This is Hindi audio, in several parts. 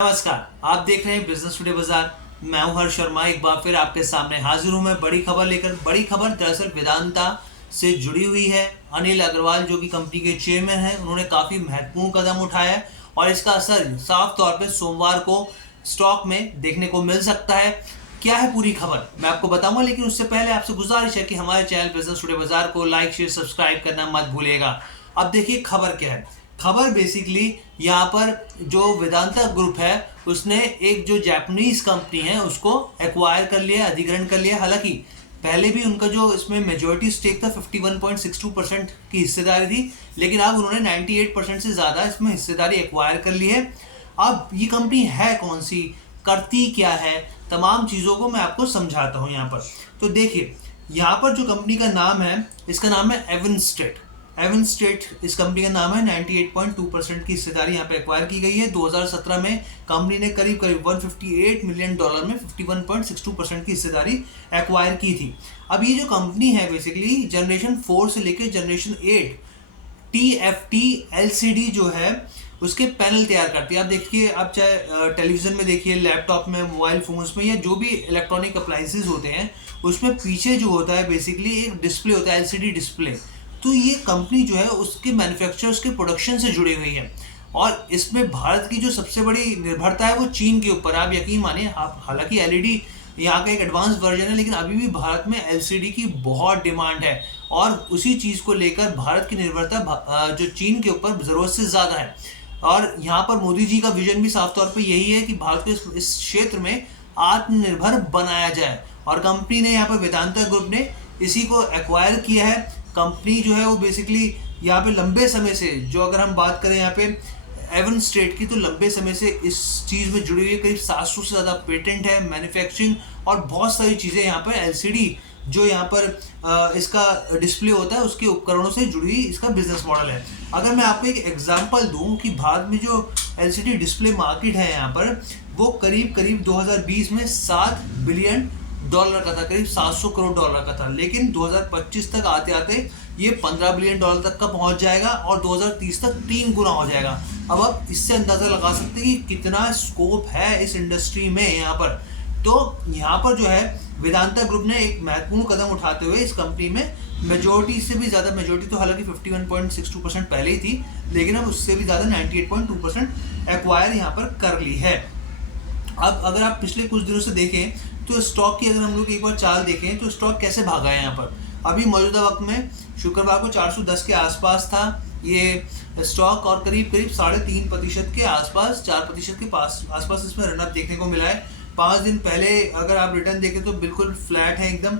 नमस्कार, आप देख रहे हैं बिजनेस टुडे बाजार। मैं हूं हर्ष शर्मा, एक बार फिर आपके सामने हाजिर हूं मैं बड़ी खबर लेकर। बड़ी खबर दरअसल वेदांता से जुड़ी हुई है। अनिल अग्रवाल जो कि कंपनी के चेयरमैन हैं, उन्होंने काफी महत्वपूर्ण कदम उठाया है और इसका असर साफ तौर पे सोमवार को स्टॉक में देखने को मिल सकता है। क्या है पूरी खबर मैं आपको बताऊंगा, लेकिन उससे पहले आपसे गुजारिश है कि हमारे चैनल बिजनेस टुडे बाजार को लाइक शेयर सब्सक्राइब करना मत भूलिएगा। अब देखिए खबर क्या है। खबर बेसिकली यहाँ पर जो वेदांता ग्रुप है उसने एक जो जापानीज कंपनी है उसको एक्वायर कर लिया, अधिग्रहण कर लिया। हालांकि पहले भी उनका जो इसमें मेजॉरिटी स्टेक था 51.62% की हिस्सेदारी थी, लेकिन अब उन्होंने 98% से ज़्यादा इसमें हिस्सेदारी एक्वायर कर ली है। अब ये कंपनी है कौन सी, करती क्या है, तमाम चीज़ों को मैं आपको समझाता हूँ यहाँ पर। तो देखिए यहाँ पर जो कंपनी का नाम है, इसका नाम है एवनस्टेट। एवनस्टेट इस कंपनी का नाम है। 98.2% की हिस्सेदारी यहाँ पे एक्वायर की गई है। 2017 में कंपनी ने करीब करीब $158 मिलियन में 51.62% की हिस्सेदारी एक्वायर की थी। अब ये जो कंपनी है बेसिकली जनरेशन 4 से लेकर जनरेशन 8 TFT LCD जो है उसके पैनल तैयार करती है। आप देखिए, आप चाहे टेलीविजन में देखिए, लैपटॉप में, मोबाइल फोन्स में, या जो भी इलेक्ट्रॉनिक अप्लायंसेज होते हैं उसमें पीछे जो होता है बेसिकली एक डिस्प्ले होता है, LCD डिस्प्ले। तो ये कंपनी जो है उसके मैन्युफैक्चर, उसके प्रोडक्शन से जुड़ी हुई है और इसमें भारत की जो सबसे बड़ी निर्भरता है वो चीन के ऊपर। आप यकीन मानिए, आप हालांकि एलईडी यहाँ का एक एडवांस वर्जन है, लेकिन अभी भी भारत में एलसीडी की बहुत डिमांड है और उसी चीज़ को लेकर भारत की निर्भरता जो चीन के ऊपर ज़रूरत से ज़्यादा है। और यहाँ पर मोदी जी का विजन भी साफ तौर पर यही है कि भारत को इस क्षेत्र में आत्मनिर्भर बनाया जाए और कंपनी ने यहाँ पर वेदांता ग्रुप ने इसी को एक्वायर किया है। कंपनी जो है वो बेसिकली यहाँ पे लंबे समय से, जो अगर हम बात करें यहाँ पे एवनस्टेट की, तो लंबे समय से इस चीज़ में जुड़ी हुई है। करीब 700 से ज़्यादा पेटेंट है, मैन्युफैक्चरिंग और बहुत सारी चीज़ें यहाँ पर एलसीडी जो यहाँ पर इसका डिस्प्ले होता है उसके उपकरणों से जुड़ी हुई इसका बिजनेस मॉडल है। अगर मैं आपको एक एग्जांपल दूं कि भारत में जो एलसीडी डिस्प्ले मार्केट है यहाँ पर, वो करीब करीब 2020 में $7 बिलियन का था, करीब $700 करोड़ का था, लेकिन 2025 तक आते आते ये $15 बिलियन तक का पहुंच जाएगा और 2030 तक 3 गुना हो जाएगा। अब आप इससे अंदाजा लगा सकते हैं कि कितना स्कोप है इस इंडस्ट्री में यहाँ पर। तो यहाँ पर जो है वेदांता ग्रुप ने एक महत्वपूर्ण कदम उठाते हुए इस कंपनी में मेजोरिटी से भी ज़्यादा, मेजोरिटी तो हालांकि 51.62% पहले ही थी, लेकिन अब उससे भी ज़्यादा 98.2% एक्वायर यहाँ पर कर ली है। अब अगर आप पिछले कुछ दिनों से देखें तो स्टॉक की अगर हम लोग एक बार चाल देखें तो स्टॉक कैसे भागा है यहाँ पर। अभी मौजूदा वक्त में शुक्रवार को 410 के आसपास था ये स्टॉक और करीब करीब 3.5% के आसपास, 4% के आसपास इसमें रनअप देखने को मिला है। 5 दिन पहले अगर आप रिटर्न देखें तो बिल्कुल फ्लैट है एकदम।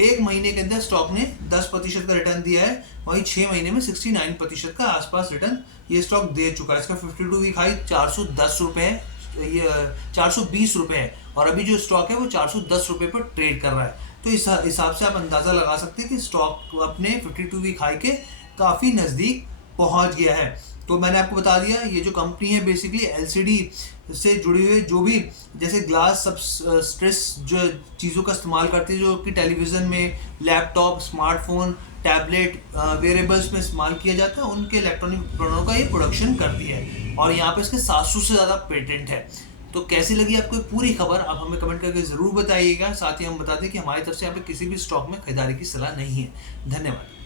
एक महीने के अंदर स्टॉक ने 10% का रिटर्न दिया है, वहीं 6 महीने में 69% का आसपास रिटर्न ये स्टॉक दे चुका है। इसका 52 वीक हाई 410 रुपये है, ये 420 रुपये है और अभी जो स्टॉक है वो 410 रुपये पर ट्रेड कर रहा है। तो इस हिसाब से आप अंदाज़ा लगा सकते हैं कि स्टॉक अपने 52 वीक हाई के काफ़ी नज़दीक पहुंच गया है। तो मैंने आपको बता दिया, ये जो कंपनी है बेसिकली एलसीडी से जुड़ी हुई जो भी जैसे ग्लास सबस्ट्रेस जो चीज़ों का इस्तेमाल करती है, जो कि टेलीविज़न में, लैपटॉप, स्मार्टफोन, टैबलेट, वेरेबल्स में इस्तेमाल किया जाता है, उनके इलेक्ट्रॉनिक उपकरणों का ये प्रोडक्शन करती है और यहाँ पे इसके 700 से ज़्यादा पेटेंट है। तो कैसी लगी आपको पूरी खबर, आप हमें कमेंट करके ज़रूर बताइएगा। साथ ही हम बता दें कि हमारी तरफ से यहाँ पे किसी भी स्टॉक में खरीदारी की सलाह नहीं है। धन्यवाद।